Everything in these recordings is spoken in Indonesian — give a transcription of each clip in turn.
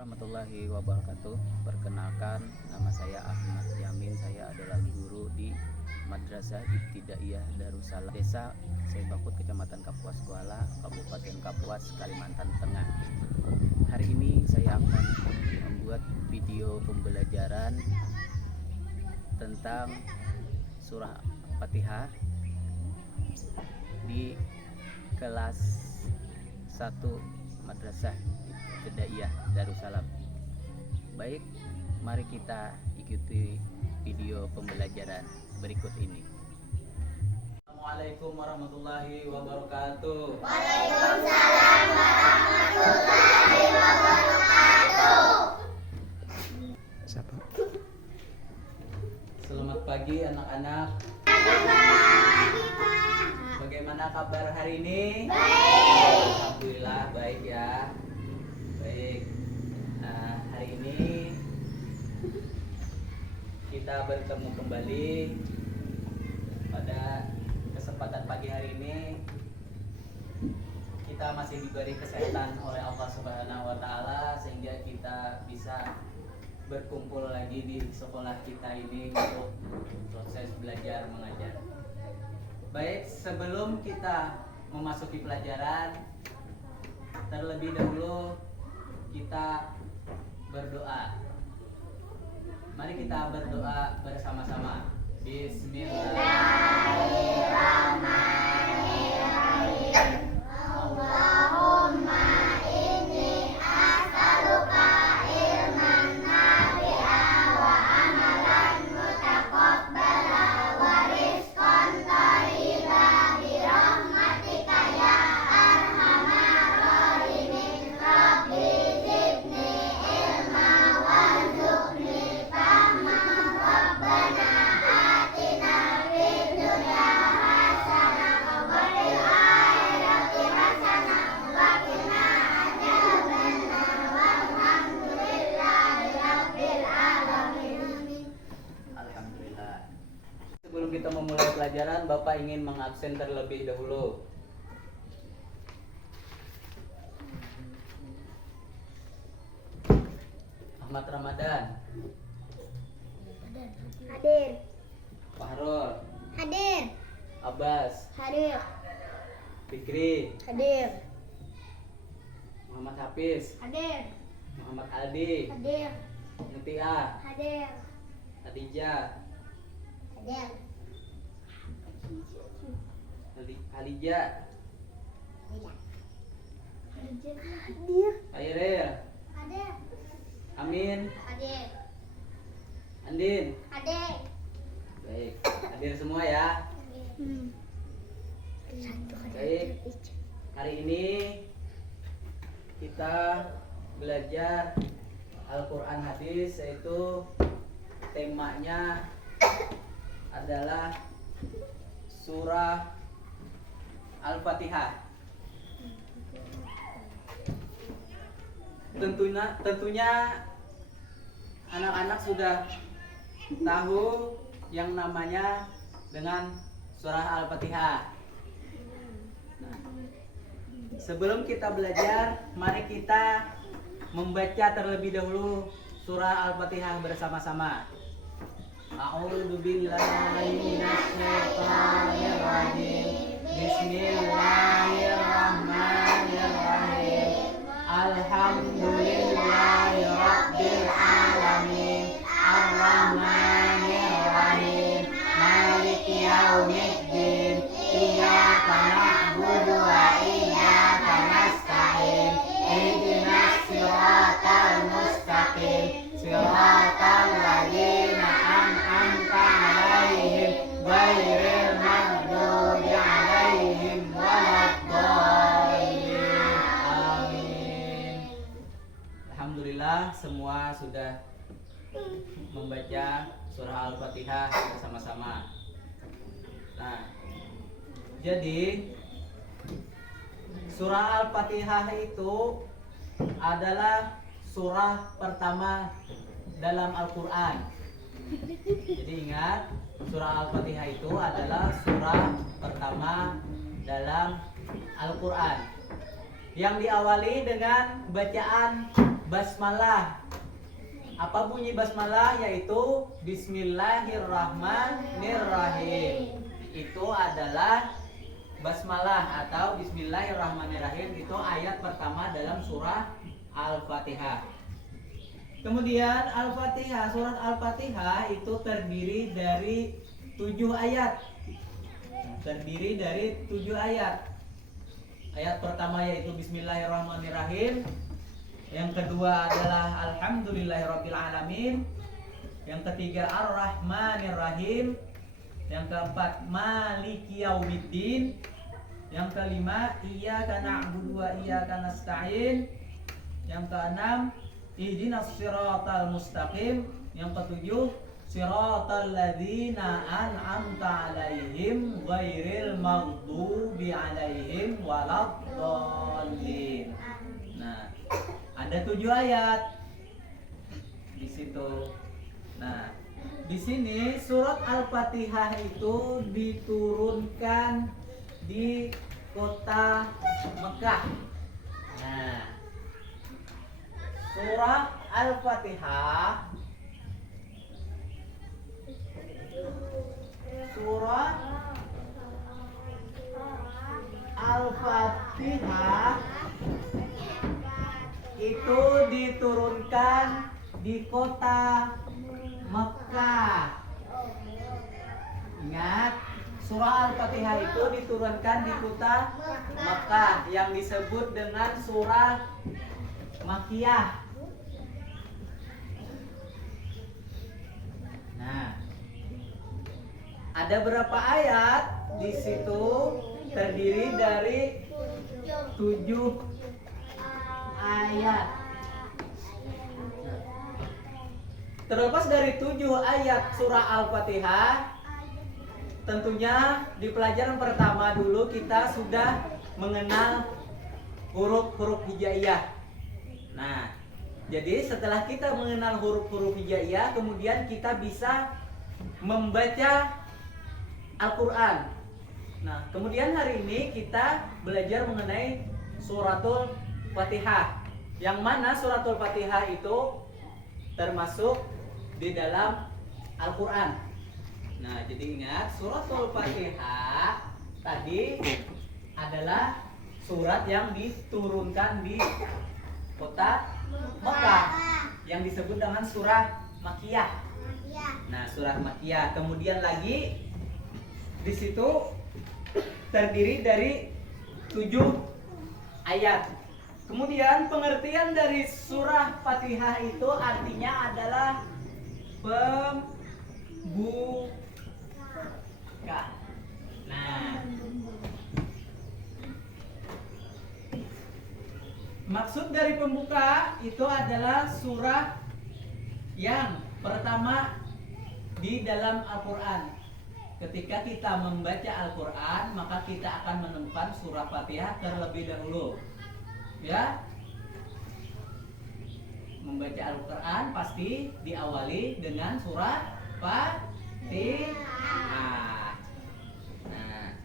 warahmatullahi wabarakatuh. Perkenalkan, nama saya Ahmad Yamin. Saya adalah guru di Madrasah Ibtidaiyah Darussalam, Desa Sebakut, Kecamatan Kapuas Kuala, Kabupaten Kapuas, Kalimantan Tengah. Hari ini saya akan membuat video pembelajaran tentang surah Fatihah di kelas 1 Madrasah Ibtidaiyah Darussalam. Baik, mari kita ikuti video pembelajaran berikut ini. Assalamualaikum warahmatullahi wabarakatuh. Waalaikumsalam warahmatullahi wabarakatuh. Selamat pagi anak-anak. Bagaimana kabar hari ini? Baik. Alhamdulillah baik ya. Baik. Hari ini kita bertemu kembali pada kesempatan pagi hari ini. Kita masih diberi kesehatan oleh Allah Subhanahu wa taala sehingga kita bisa berkumpul lagi di sekolah kita ini untuk proses belajar mengajar. Baik, sebelum kita memasuki pelajaran, terlebih dahulu kita berdoa. Mari kita berdoa bersama-sama. Bismillahirrahmanirrahim. Allahumma inni as'aluka ilman nafi'an wa amalan mutaqabbala wa rizqan thayyiban bi rahmatika ya arhamar rahimin. Rabbi zidni ilma warzuqni fahman. Rabbana atina fid dunya hasanah wa fil akhirati hasanah wa qina adzabannar. Walhamdulillahi rabbil alamin. Alhamdulillah. Sebelum kita memulai pelajaran, Bapak ingin mengabsen terlebih dahulu. Ahmad Ramadan, Hadir. Fahrul, Hadir. Abbas, Hadir. Fikri, Hadir. Muhammad Hafiz, Hadir. Muhammad Aldi, Hadir. Mutia, Hadir. Adija, Hadir. Alija, Hadir. Khairil, Hadir. Amin, Hadir. Andin. Hadir. Baik, hadir semua ya. Baik, hari ini kita belajar Al-Quran hadis, yaitu temanya adalah surah Al-Fatihah. Tentunya anak-anak sudah tahu yang namanya dengan surah Al-Fatihah. Nah, sebelum kita belajar, mari kita membaca terlebih dahulu surah Al-Fatihah bersama-sama. A'udzu billahi minasyaitonir rajim. Bismillahirrahmanirrahim. Alhamdulillahi rabbil alamin. Ar-Rahmanir-Rahim. Maliki yaumiddin. Iyyaka na'budu wa iyyaka nasta'in. Ihdinas siratal mustaqim. Siratal ladzina an'amta 'alaihim ghairil maghdubi 'alaihim waladdallin. Amin. Alhamdulillah, semua sudah membaca surah Al-Fatihah bersama-sama. Nah, jadi surah Al-Fatihah itu adalah surah pertama dalam Al-Quran. Jadi ingat, surah Al-Fatihah itu adalah surah pertama dalam Al-Quran. yang diawali dengan bacaan basmalah. Apa bunyi basmalah? Yaitu Bismillahirrahmanirrahim. Itu adalah basmalah atau Bismillahirrahmanirrahim. Itu ayat pertama dalam surah Al-Fatihah. Kemudian Al-Fatihah, surat Al-Fatihah itu terdiri dari 7 ayat. Terdiri dari 7 ayat. Ayat pertama yaitu Bismillahirrahmanirrahim. Yang kedua adalah Alhamdulillahirrabbilalamin. Yang ketiga Ar-Rahmanirrahim. Yang keempat Maliki Yaumiddin. Yang kelima Iyyaka na'budu wa iyyaka nasta'in. Yang keenam Ihdinas siratal mustaqim. Yang ketujuh Siratal ladzina an'amta 'alaihim ghairil maghdubi 'alaihim waladdallin. Nah, ada 7 ayat di situ. Nah, di sini surat Al-Fatihah itu diturunkan di kota Mekah. Nah, surah Al-Fatihah itu diturunkan di kota Mekah. Ingat, surah Al-Fatihah itu diturunkan di kota Mekah yang disebut dengan surah Makkiyah. Nah, ada berapa ayat di situ? Terdiri dari 7 ayat. Terlepas dari 7 ayat surah Al-Fatihah, tentunya di pelajaran pertama dulu kita sudah mengenal huruf-huruf hijaiyah. Nah, jadi setelah kita mengenal huruf-huruf hijaiyah, kemudian kita bisa membaca Al-Quran. Nah, kemudian hari ini kita belajar mengenai suratul Fatihah, yang mana suratul Fatihah itu termasuk di dalam Al-Quran. Nah, jadi ingat, suratul Fatihah tadi adalah surat yang diturunkan di kota Mekah yang disebut dengan surah Makkiyah. Nah, surah Makkiyah. Kemudian lagi di situ terdiri dari 7 ayat. Kemudian pengertian dari surah Fatihah itu artinya adalah pembuka. Nah, maksud dari pembuka itu adalah surah yang pertama di dalam Al-Quran. Ketika kita membaca Al-Quran, maka kita akan menemukan surah Fatihah terlebih dahulu. Ya, membaca Al-Quran pasti diawali dengan surah Fatihah. Nah,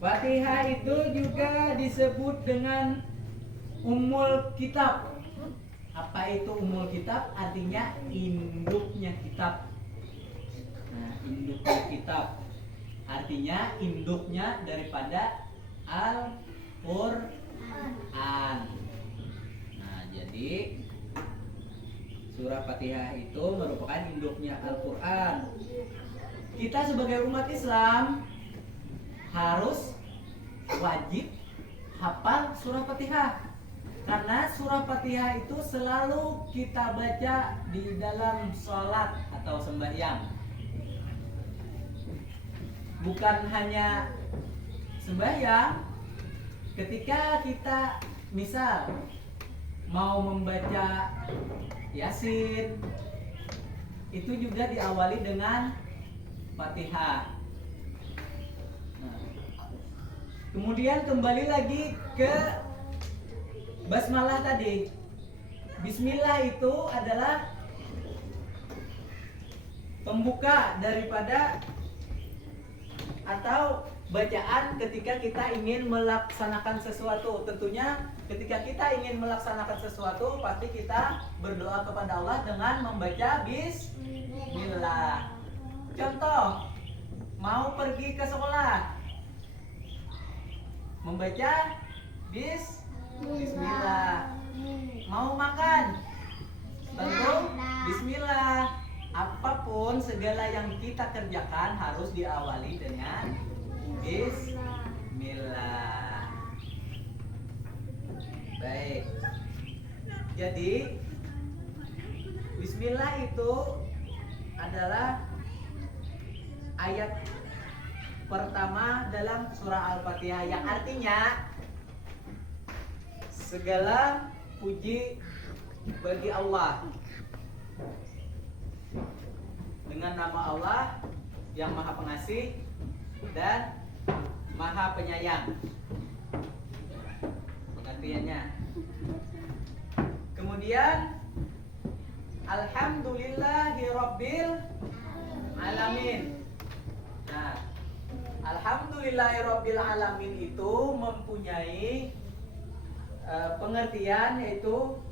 Fatihah itu juga disebut dengan Ummul Kitab. Apa itu Ummul Kitab? Artinya induknya kitab. Nah, induknya kitab artinya induknya daripada Al-Quran. Nah, jadi surah Fatihah itu merupakan induknya Al-Quran. Kita sebagai umat Islam harus wajib hafal surah Fatihah, karena surah Fatihah itu selalu kita baca di dalam sholat atau sembahyang. Bukan hanya sembahyang, ketika kita misal mau membaca Yasin, itu juga diawali dengan Fatihah. Nah, kemudian kembali lagi ke basmalah tadi. Bismillah itu adalah pembuka daripada atau bacaan ketika kita ingin melaksanakan sesuatu. Tentunya ketika kita ingin melaksanakan sesuatu pasti kita berdoa kepada Allah dengan membaca bismillah. Contoh, mau pergi ke sekolah, membaca bismillah. Mau makan, tentu bismillah. Apapun segala yang kita kerjakan harus diawali dengan bismillah. Baik. Jadi bismillah itu adalah ayat pertama dalam surah Al-Fatihah yang artinya segala puji bagi Allah. Dengan nama Allah yang Maha Pengasih dan Maha Penyayang. Pengertiannya. Kemudian Alhamdulillahirabbil alamin. Nah, Alhamdulillahirabbil alamin itu mempunyai pengertian yaitu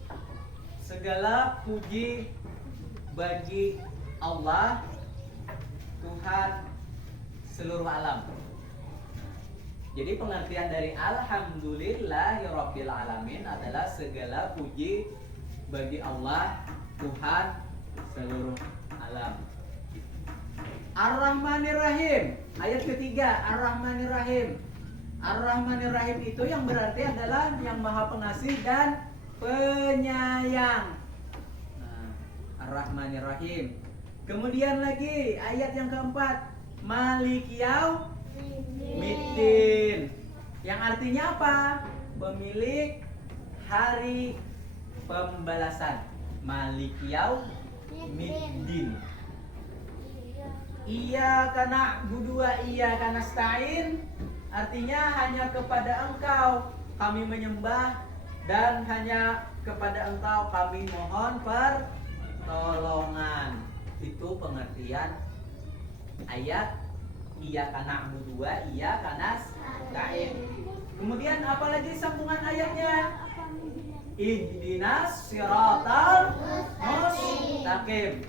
segala puji bagi Allah, Tuhan seluruh alam. Jadi pengertian dari Alhamdulillahirabbil alamin adalah segala puji bagi Allah, Tuhan seluruh alam. Ar-Rahmanir-Rahim. Ayat ketiga, Ar-Rahmanir-Rahim. Ar-Rahmanir-Rahim itu yang berarti adalah yang Maha Pengasih dan Penyayang. Nah, Ar-Rahmanir-Rahim. Kemudian lagi ayat yang keempat, Malik Yaumiddin. Yang artinya apa? Pemilik hari pembalasan. Malik Yaumiddin. Iyyaka na'budu wa iyyaka nasta'in. Artinya hanya kepada Engkau kami menyembah dan hanya kepada Engkau kami mohon pertolongan. Itu pengertian ayat iyyaka na'budu wa iyyaka nasta'in. Kemudian apalagi sambungan ayatnya? Ihdinas siratal mustaqim.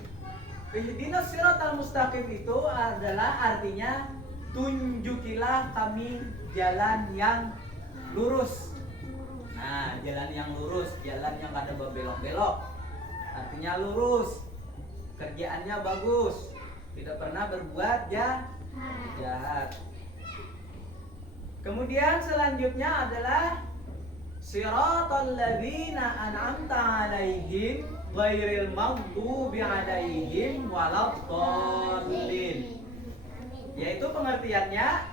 Ihdinas siratal mustaqim itu adalah artinya tunjukilah kami jalan yang lurus. Nah, jalan yang lurus, jalan yang ada berbelok-belok. Artinya lurus. Kerjaannya bagus, tidak pernah berbuat jahat. Kemudian selanjutnya adalah siratal ladzina an'amta 'alaihim ghairil maghdubi 'alaihim waladdallin. Yaitu pengertiannya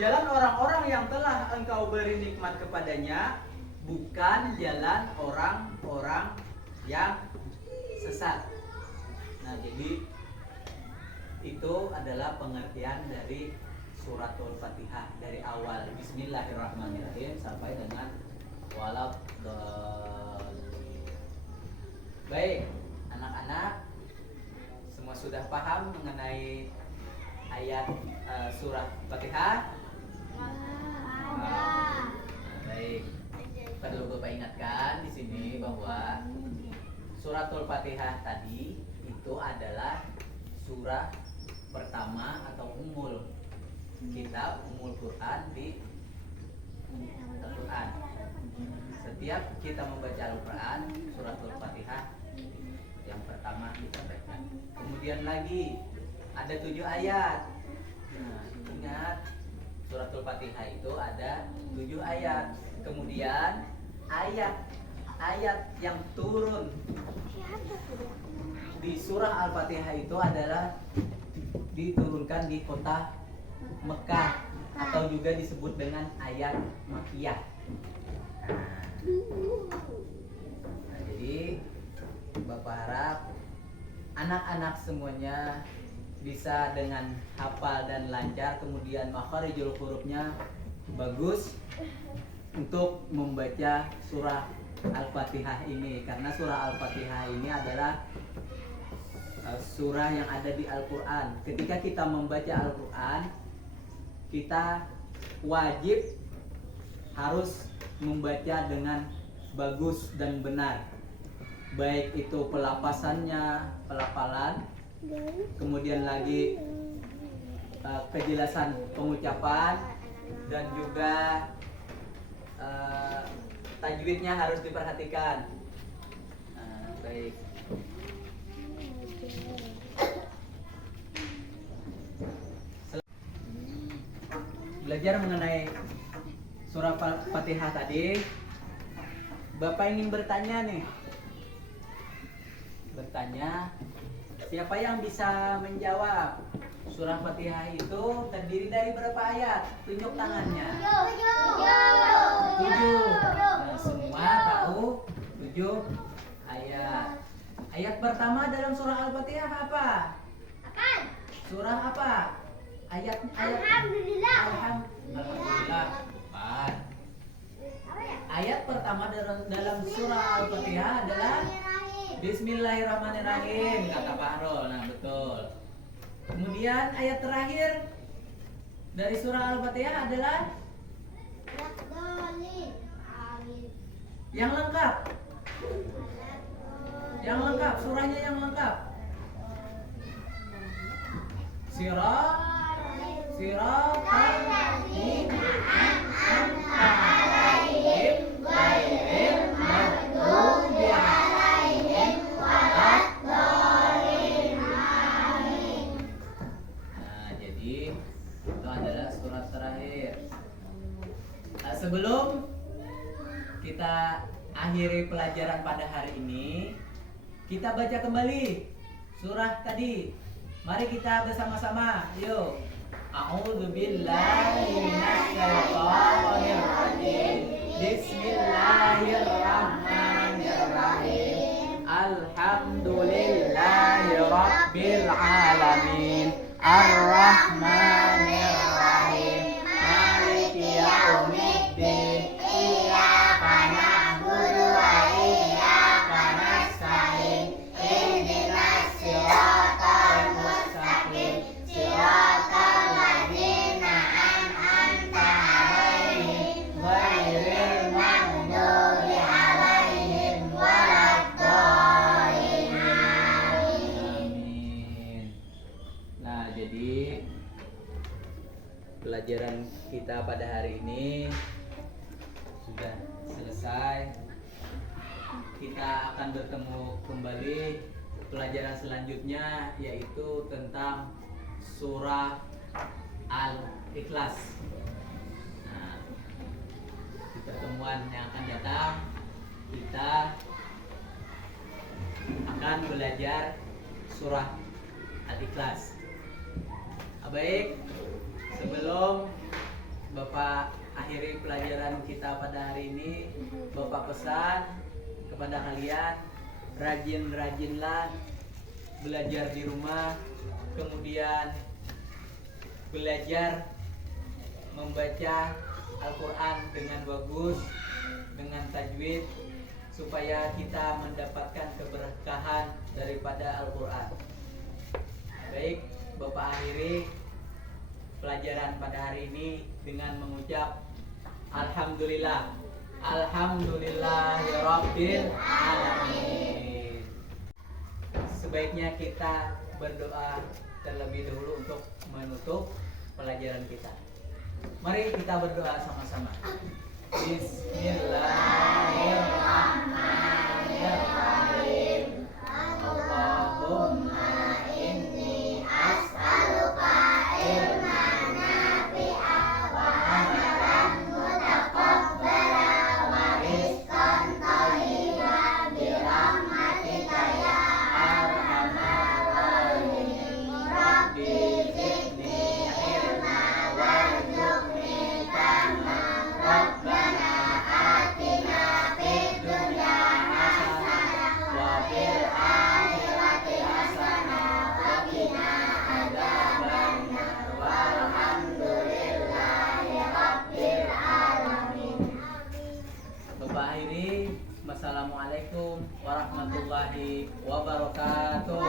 jalan orang-orang yang telah Engkau beri nikmat kepadanya, bukan jalan orang-orang yang sesat. Nah, jadi itu adalah pengertian dari suratul Fatihah dari awal Bismillahirrahmanirrahim sampai dengan waladdallin. Baik, anak-anak semua sudah paham mengenai ayat surah Fatihah? Baik. Perlu Bapak ingatkan di sini bahwa suratul Fatihah tadi itu adalah surah pertama atau umul Quran di Al-Quran. Setiap kita membaca Al-Quran, suratul Fatihah yang pertama disampaikan. Kemudian lagi ada 7 ayat. Nah, ingat suratul Fatihah itu ada 7 ayat. Kemudian ayat yang turun di surah Al-Fatihah itu adalah diturunkan di kota Mekah atau juga disebut dengan ayat Makkiyah. Nah, jadi Bapak harap anak-anak semuanya bisa dengan hafal dan lancar, kemudian makharijul hurufnya bagus untuk membaca surah Al-Fatihah ini, karena surah Al-Fatihah ini adalah surah yang ada di Al-Quran. Ketika kita membaca Al-Quran, kita wajib harus membaca dengan bagus dan benar, baik itu pelafalan, kemudian lagi kejelasan pengucapan, dan juga tajwidnya harus diperhatikan. Baik. Belajar mengenai surah Fatihah tadi, Bapak ingin bertanya nih. Bertanya, siapa yang bisa menjawab? Surah Fatihah itu terdiri dari berapa ayat? Tunjuk tangannya. 7. Nah, semua tahu 7 ayat. Ayat pertama dalam surah Al-Fatihah apa? Surah apa? Ayat Alhamdulillah. Alhamdulillah. Tepat. Ayat pertama dalam surah Al-Fatihah adalah Bismillahirrahmanirrahim, kata Pak Harul. Nah, betul. Kemudian ayat terakhir dari surah Al-Fatihah adalah yang lengkap. Yang lengkap, surahnya yang lengkap. Siratal ladzina an'amta 'alaihim ghairil maghdubi 'alaihim waladdallin. Nah, jadi itu adalah surat terakhir. Nah, sebelum kita akhiri pelajaran pada hari ini, kita baca kembali surah tadi. Mari kita bersama-sama. Yuk. A'udzubillahi minasyaitonir rajim. Bismillahirrahmanirrahim. Alhamdulillahirabbil alamin. Arrahmanirrahim. Maliki yaumiddin. Iyyaka na'budu wa iyyaka nasta'in. Ihdinas siratal mustaqim. Siratal ladzina an'amta 'alaihim ghairil maghdubi 'alaihim waladdallin. Amin. Nah, jadi pelajaran kita pada hari ini sudah selesai. Kita akan bertemu kembali pelajaran selanjutnya, yaitu tentang surah Al-Ikhlas. Nah, di pertemuan yang akan datang kita akan belajar surah Al-Ikhlas. Baik, sebelum Bapak akhiri pelajaran kita pada hari ini, Bapak pesan kepada kalian, rajin-rajinlah belajar di rumah, kemudian belajar membaca Al-Quran dengan bagus, dengan tajwid, supaya kita mendapatkan keberkahan daripada Al-Quran. Baik, Bapak akhiri pelajaran pada hari ini dengan mengucap Alhamdulillah. Alhamdulillahirabbil alamin. Sebaiknya kita berdoa terlebih dahulu untuk menutup pelajaran kita. Mari kita berdoa sama-sama. Bismillahirrahmanirrahim. Allahumma inni as'aluka ilman nafi'a wa amalan mutaqabbala wa rizqan thayyiban bi rahmatika ya arhamar rahimin. Rabbi zidni ilma warzuqni fahma. Rabbana atina fid dunya hasanah wa fil akhirati hasanah wa qina adzabannar. Walhamdulillahi rabbil alamin. Bapak akhiri, wassalamualaikum warahmatullahi wabarakatuh.